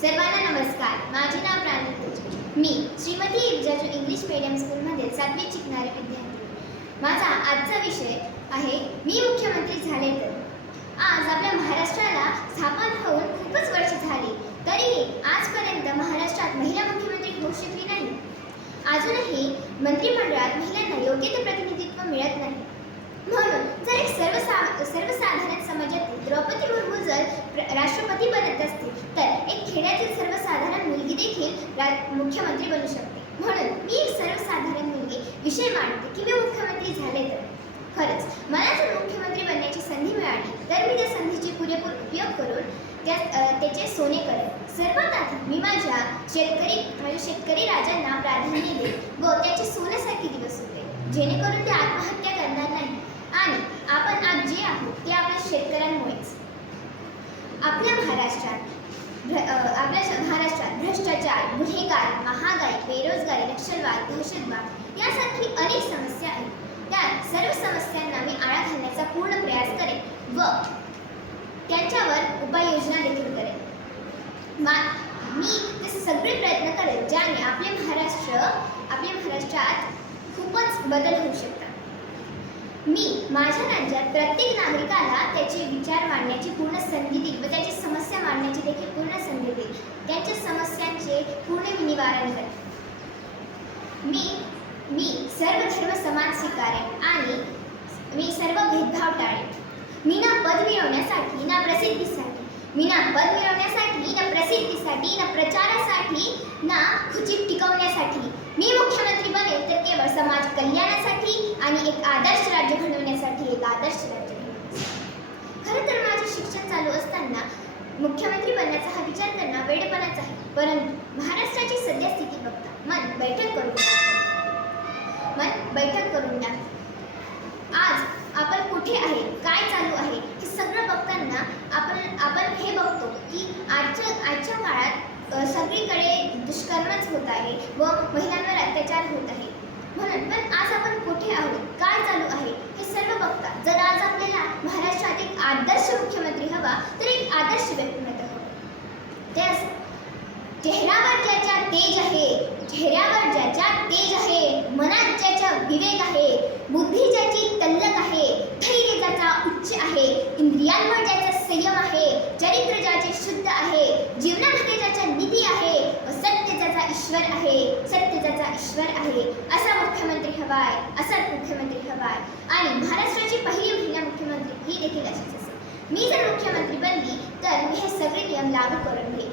सर्वांना नमस्कार. माझे नाव प्रांजली. मी श्रीमती विजाजू इंग्लिश मीडियम स्कूलमध्ये 7वीत शिकणारे विद्यार्थी. माझा आजचा विषय आहे मी मुख्यमंत्री झाले तर. आज आपल्या महाराष्ट्राला स्थापन होऊन खूपच वर्ष झाली, तरीही आजपर्यंत महाराष्ट्रात महिला मुख्यमंत्री होऊ शकली नाही. अजूनही मंत्रिमंडळात महिलांना योग्य ते प्रतिनिधित्व मिळत नाही. म्हणून जर एक सर्वसाधारण समाजातील द्रौपदी मुर्मू जर राष्ट्रपती बनत असतील, तर एक खेड्यातील सर्वसाधारण मुलगी देखील मुख्यमंत्री बनू शकते. म्हणून मी एक सर्वसाधारण मुलगी विषय मांडते की मी मुख्यमंत्री झाले तर. खरंच मला जर मुख्यमंत्री बनण्याची संधी मिळाली तर मी त्या संधीची पुरेपूर उपयोग करून त्याचे सोने करेन. सर्वात आधी मी माझ्या शेतकरी राजांना प्राधान्य देईन व त्याचे सोन्यासारखे दिवस होते, जेणेकरून ते आत्महत्या करणार नाही. आणि आपण आज जे आहोत ते आपल्या शेतकऱ्यांमुळेच. आपल्या महाराष्ट्रात भ्रष्टाचार, गुन्हेगार, महागाई, बेरोजगारी, नक्षलवाद, दहशतवाद यासारखी अनेक समस्या आहेत. त्या सर्व समस्यांना मी आळा घालण्याचा पूर्ण प्रयास करेन व त्यांच्यावर उपाययोजना देखील करेन. मी ते सगळे प्रयत्न करेन ज्याने आपल्या महाराष्ट्रात खूपच बदल होऊ शकतात. मी माझ्या राज्यात प्रत्येक नागरिकाला त्याचे विचार मांडण्याची पूर्ण संधी देईल व त्याची समस्या मांडण्याची देखील पूर्ण संधी देईल. त्यांच्या समस्यांचे पूर्ण निवारण करेन. मी सर्व धर्म समाज स्वीकारेन आणि मी सर्व भेदभाव टाळेन. मी ना पद मिळवण्यासाठी ना प्रसिद्धीसाठी, ना प्रसिद्धीसाठी, ना प्रचारासाठी, ना खुची टिकवण्यासाठी मी मुख्यमंत्री बनेल तर केवळ समाज कल्याणासाठी आणि एक आदर्श राज्य घडवण्यासाठी. खरं तर माझे शिक्षण चालू असताना मुख्यमंत्री बनण्याचा हा विचार करणं वेडेपणाच आहे. परंतु महाराष्ट्राची सद्यस्थिती बघता मन बैठक करून द्या. आज आपण कुठे आहे, काय चालू आहे हे सगळं बघताना आपण हे बघतो की आजच्या काळात सगळीकडे दुष्कर्मच होत आहे व महिलांवर अत्याचार होत आहे. म्हणून पण आज आपण कुठे आहोत, काय चालू आहे हे सर्व बघता जर आज आपल्याला महाराष्ट्रात एक आदर्श मुख्यमंत्री हवा तर एक आदर्श व्यक्तिमत्व हवं. त्यास चेहऱ्यावर ज्याच्या तेज आहे, मनात ज्याच्या विवेक आहे, बुद्धी ज्याची तल्लख आहे, धैर्य ज्याचा उच्च आहे, इंद्रियांवर ज्याचा संयम आहे, चरित्र ज्याचे शुद्ध आहे, जीवनामध्ये ज्याचा निधी आहे व सत्य ज्याचा ईश्वर आहे, असा मुख्यमंत्री हवाय. आणि महाराष्ट्राची पहिली महिला मुख्यमंत्री ही देखील अशीच असेल. मी जर मुख्यमंत्री बनली तर मी हे सगळे नियम लागू करून घेईन.